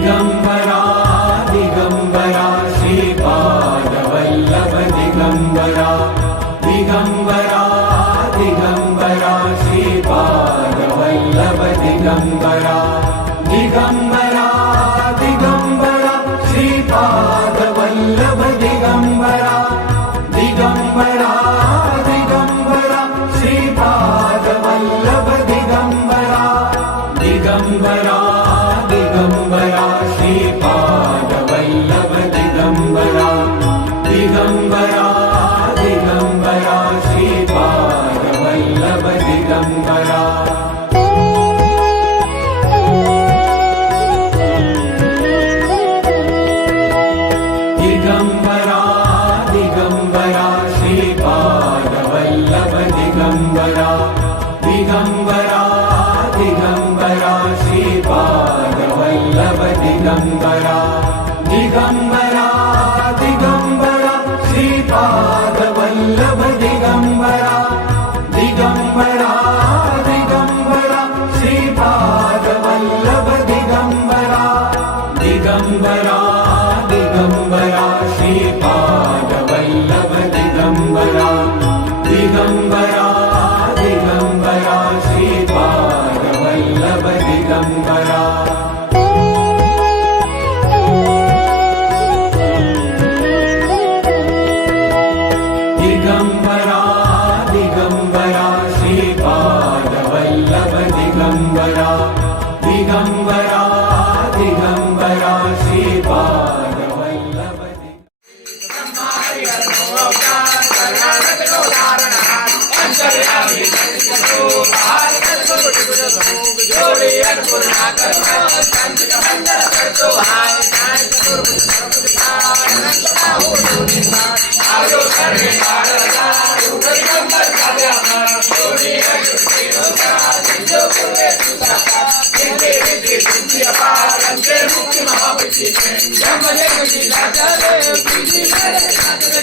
Digambara Digambara Shripadvallabh Digambara Digambara Digambara Shripadvallabh Digambara Digambara Digambara Shripadvallabh Digambara Digambara Digambara Shripadvallabh Digambara Digambara Digambara Shripadvallabh Digambara Digambara Digambara Shripadvallabh Digambara Digambara Digambara Shripadvallabh Digambara Digambara Digambara Shripadvallabh Digambara Digambara Digambara Shripadvallabh Digambara Digambara Digambara Shripadvallabh Digambara Digambara Digambara Shripadvallabh Digambara Digambara Digambara Shripadvallabh Digambara Digambara Digambara Shripadvallabh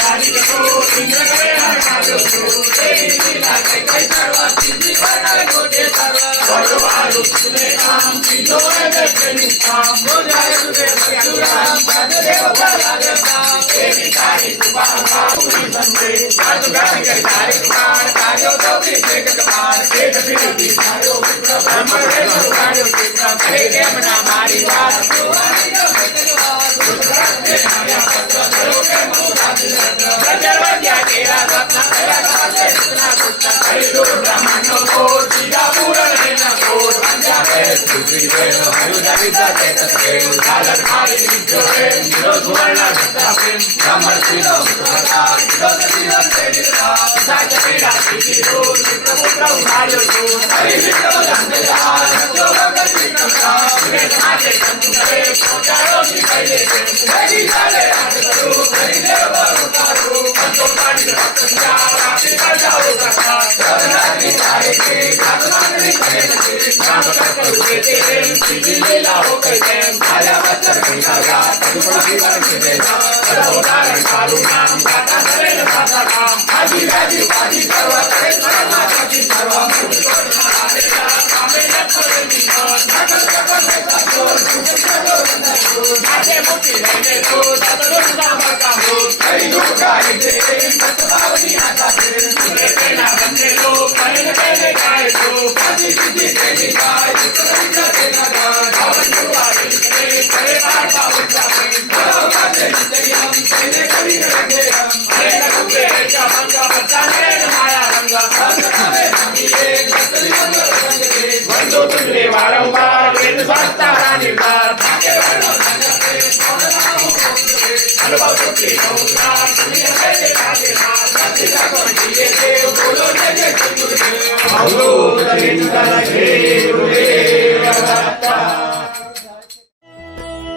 Digambara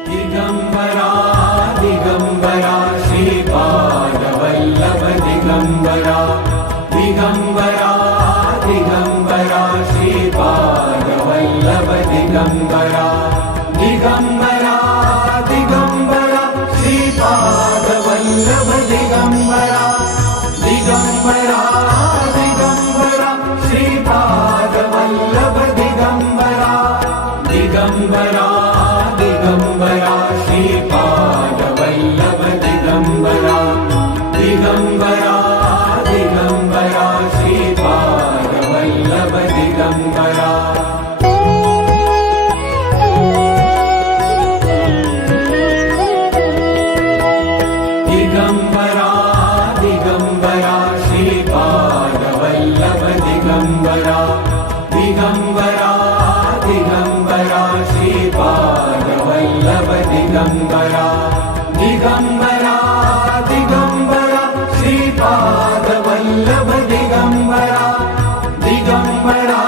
Digambara Digambara Shripadvallabh Digambara Digambara Shripadvallabh Digambara Digambara Digambara Shripadvallabh Digambara Digambara Digambara Shripadvallabh Digambara Digambara Digambara Shripadvallabh Digambara Digambara Digambara Digambara Digambara Shripadvallabh Digambara Digambara Digambara Shripadvallabh Digambara Digambara